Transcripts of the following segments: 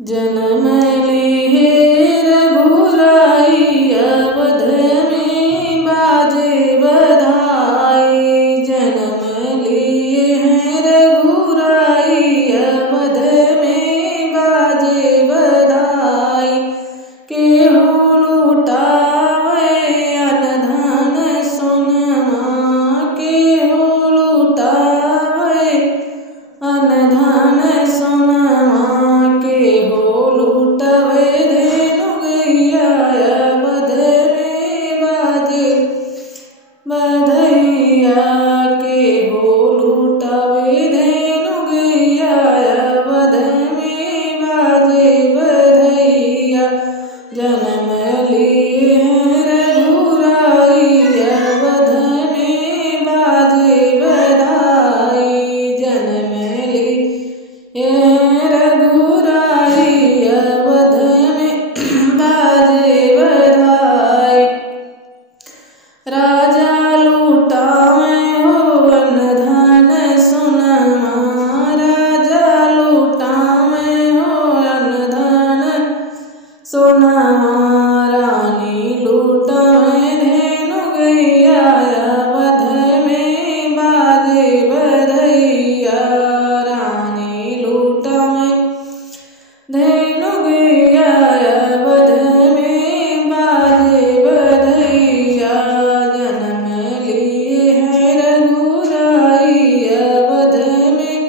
जन्म लिए रघुराई अवध में बाजे बधाई। जन्म लिए हैं रघुराई अवध में बाजे बधाई। केहू लुटावे अनधन सोनमा, केहू लुटावे अनधन सोनमा, केहू लुटावे धेनु गैया अवध में बाजे बधैया। केहू लुटावे धेनु गैया अवध में बाजे बधैया। जन्म लिए हैं रघुराई अवध में बाजे बधाई। जन्म लिए हैं रघुराई अवध में बाजे बधाई। राजा लुटावे हो अनधन सोनमा, राजा लुटावे हो अनधन सोनमा। रानी लुटावे धेनु गैया अवध में बाजे बधैया। रानी लुटावे धेनु गैया अवध में बाजे बधैया। जन्म लिए हैं रघुराई अवध में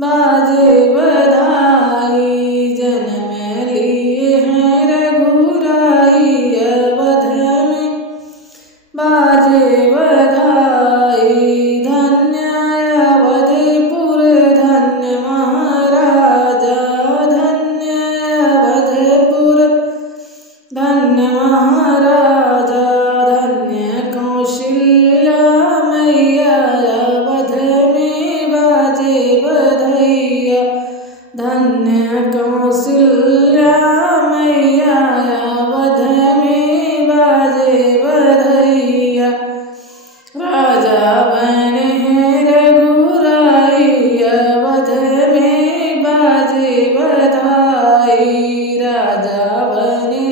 बाजे बधाई। जन्म लिए हैं रघुराई अवध में बाजे बधाई। धन्य अवधपुर धन्य महाराजा, धन्य अवधपुर धन्य महाराजा। धन्य कौशल्या मैया अवध में बाजे बधैया। धन्य कौशल्या मैया अवध में बाजे बधैया। राजा बने हैं रघुराई अवध में बाजे बधाई। राजा बने